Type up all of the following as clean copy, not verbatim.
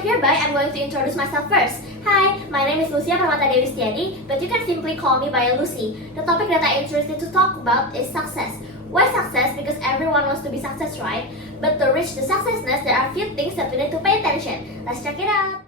hereby I'm going to introduce myself first. Hi, my name is Lucia Permatadewi, but you can simply call me by Lucy. The topic that I'm interested to talk about is success. Why success? Because everyone wants to be success, right? But to reach the successness, there are a few things that we need to pay attention. Let's check it out.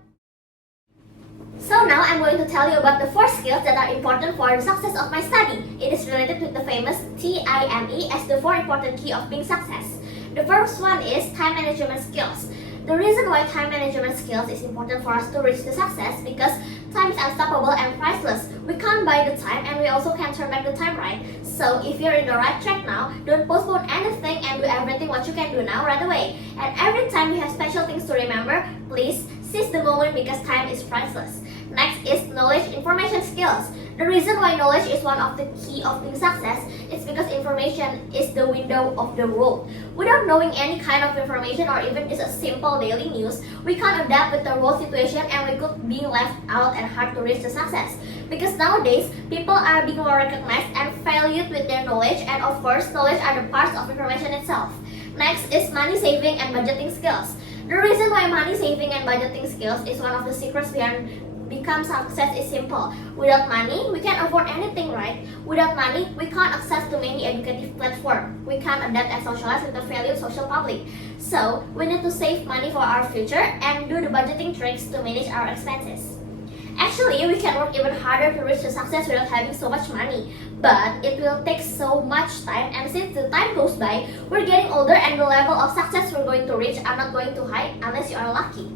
So now I'm going to tell you about the 4 skills that are important for the success of my study. It is related with the famous TIME as the 4 important key of being success. The first one is time management skills. The reason why time management skills is important for us to reach the success because time is unstoppable and priceless. We can't buy the time and we also can't turn back the time, right? So if you're in the right track now, don't postpone anything and do everything what you can do now right away. And every time you have special things to remember, please seize the moment because time is priceless. Next is knowledge information skills. The reason why knowledge is one of the key of being success is because information is the window of the world. Without knowing any kind of information or even just a simple daily news, we can't adapt with the world situation and we could be left out and hard to reach the success. Because nowadays, people are being more recognized and valued with their knowledge, and of course, knowledge are the parts of information itself. Next is money saving and budgeting skills. The reason why money saving and budgeting skills is one of the secrets behind become success is simple. Without money, we can't afford anything, right? Without money, we can't access to many educative platforms. We can't adapt and socialize with the valued social public. So, we need to save money for our future and do the budgeting tricks to manage our expenses. Actually, we can work even harder to reach the success without having so much money. But it will take so much time, and since the time goes by, we're getting older and the level of success we're going to reach are not going to high unless you are lucky.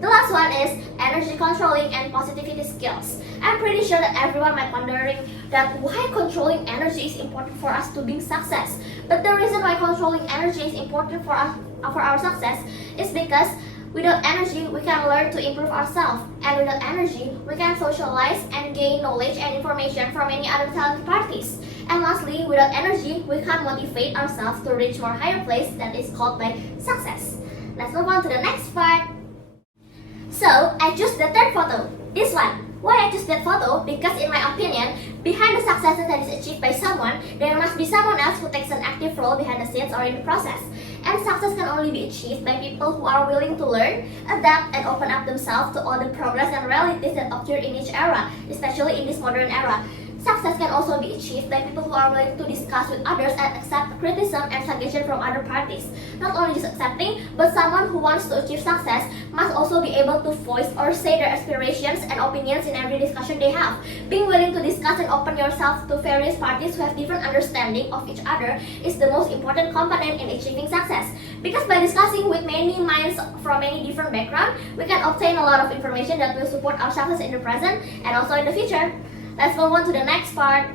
The last one is energy controlling and positivity skills. I'm pretty sure that everyone might wondering that why controlling energy is important for us to being success. But the reason why controlling energy is important for us for our success is because without energy we can learn to improve ourselves, and without energy we can socialize and gain knowledge and information from many other talented parties. And lastly, without energy we can motivate ourselves to reach more higher place that is called by success. Let's move on to the next part. So, I choose the third photo, this one. Why I choose that photo? Because in my opinion, behind the success that is achieved by someone, there must be someone else who takes an active role behind the scenes or in the process. And success can only be achieved by people who are willing to learn, adapt, and open up themselves to all the progress and realities that occur in each era, especially in this modern era. Success can also be achieved by people who are willing to discuss with others and accept criticism and suggestion from other parties. Not only just accepting, but someone who wants to achieve success must also be able to voice or say their aspirations and opinions in every discussion they have. Being willing to discuss and open yourself to various parties who have different understanding of each other is the most important component in achieving success. Because by discussing with many minds from many different backgrounds, we can obtain a lot of information that will support our success in the present and also in the future. Let's move on to the next part.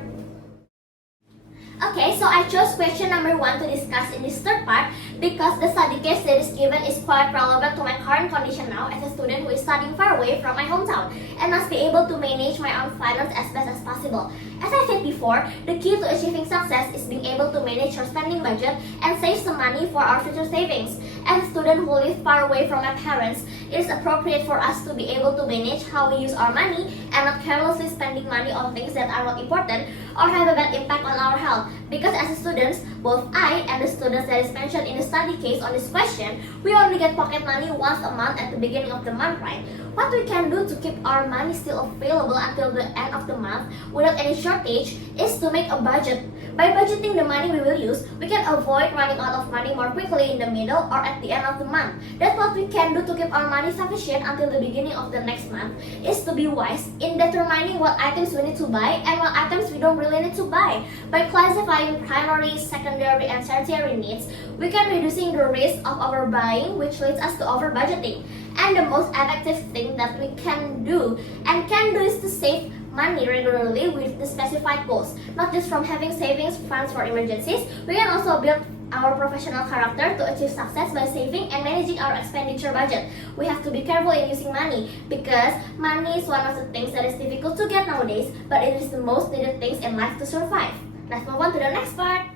Okay, so I chose question number 1 to discuss in this third part because the study case that is given is quite relevant to my current condition now as a student who is studying far away from my hometown and must be able to manage my own finance as best as possible. As I said before, the key to achieving success is being able to manage your spending budget and save some money for our future savings. As a student who lives far away from my parents, it is appropriate for us to be able to manage how we use our money and not carelessly spending money on things that are not important or have a bad impact on our health. Because as students, both I and the students that is mentioned in the study case on this question, we only get pocket money once a month at the beginning of the month, right? What we can do to keep our money still available until the end of the month without any shortage is to make a budget. By budgeting the money we will use, we can avoid running out of money more quickly in the middle or at the end of the month. That's what we can do to keep our money sufficient until the beginning of the next month, is to be wise in determining what items we need to buy and what items we don't really need to buy. By classifying primary, secondary, and tertiary needs, we can reducing the risk of overbuying, which leads us to over budgeting. And the most effective thing that we can do is to save money regularly with the specified goals. Not just from having savings funds for emergencies, we can also build our professional character to achieve success by saving and managing our expenditure budget. We have to be careful in using money because money is one of the things that is difficult to get nowadays, but it is the most needed things in life to survive. Let's move on to the next part.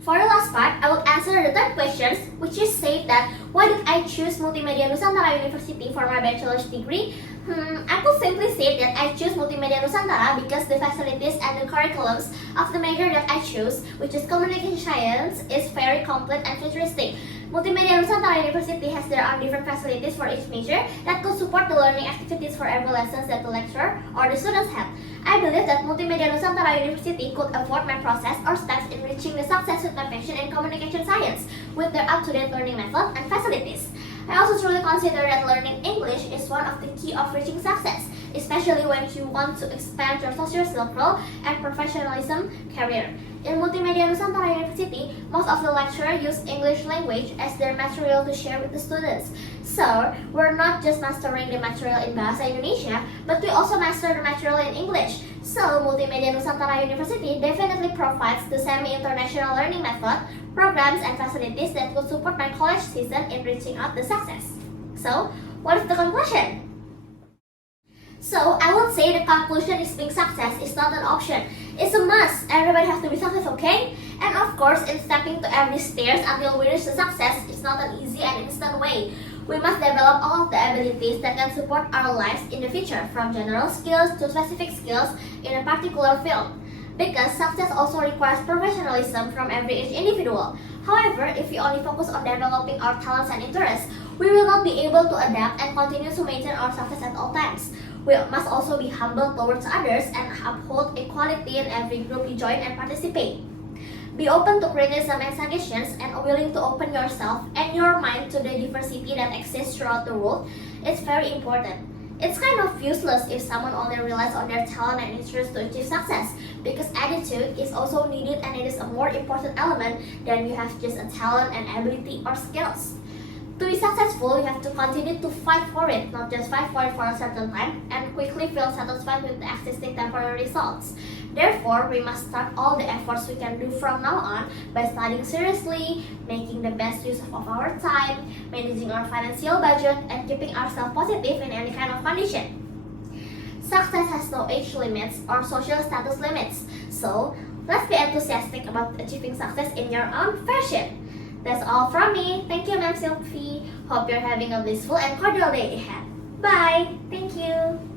For the last part, I will answer the third question, which is said that why did I choose Multimedia Nusantara University for my bachelor's degree? I could simply say that I choose Multimedia Nusantara because the facilities and the curriculums of the major that I chose, which is communication science, is very complete and futuristic. Multimedia Nusantara University has their own different facilities for each major that could support the learning activities for every lessons that the lecturer or the students have. I believe that Multimedia Nusantara University could afford my process or steps in reaching the success with my passion in communication science with their up-to-date learning method and facilities. I also truly consider that learning English is one of the key of reaching success, especially when you want to expand your social circle and professionalism career. In Multimedia Nusantara University, most of the lecturers use English language as their material to share with the students. So, we're not just mastering the material in Bahasa Indonesia, but we also master the material in English. So, Multimedia Nusantara University definitely provides the semi-international learning method, programs, and facilities that will support my college season in reaching out the success. So, what is the conclusion? So, I would say the conclusion is being success is not an option. It's a must. Everybody has to be success, okay? And of course, in stepping to every stairs until we reach the success, it's not an easy and instant way. We must develop all of the abilities that can support our lives in the future, from general skills to specific skills in a particular field. Because success also requires professionalism from every individual. However, if we only focus on developing our talents and interests, we will not be able to adapt and continue to maintain our success at all times. We must also be humble towards others and uphold equality in every group you join and participate. Be open to criticism and suggestions and willing to open yourself and your mind to the diversity that exists throughout the world. It's very important. It's kind of useless if someone only relies on their talent and interest to achieve success, because attitude is also needed and it is a more important element than you have just a talent and ability or skills. To be successful, you have to continue to fight for it, not just fight for it for a certain time and quickly feel satisfied with the existing temporary results. Therefore, we must start all the efforts we can do from now on by studying seriously, making the best use of our time, managing our financial budget, and keeping ourselves positive in any kind of condition. Success has no age limits or social status limits, so let's be enthusiastic about achieving success in your own fashion. That's all from me. Thank you, Ma'am Sylvie. Hope you're having a blissful and cordial day ahead. Bye. Thank you.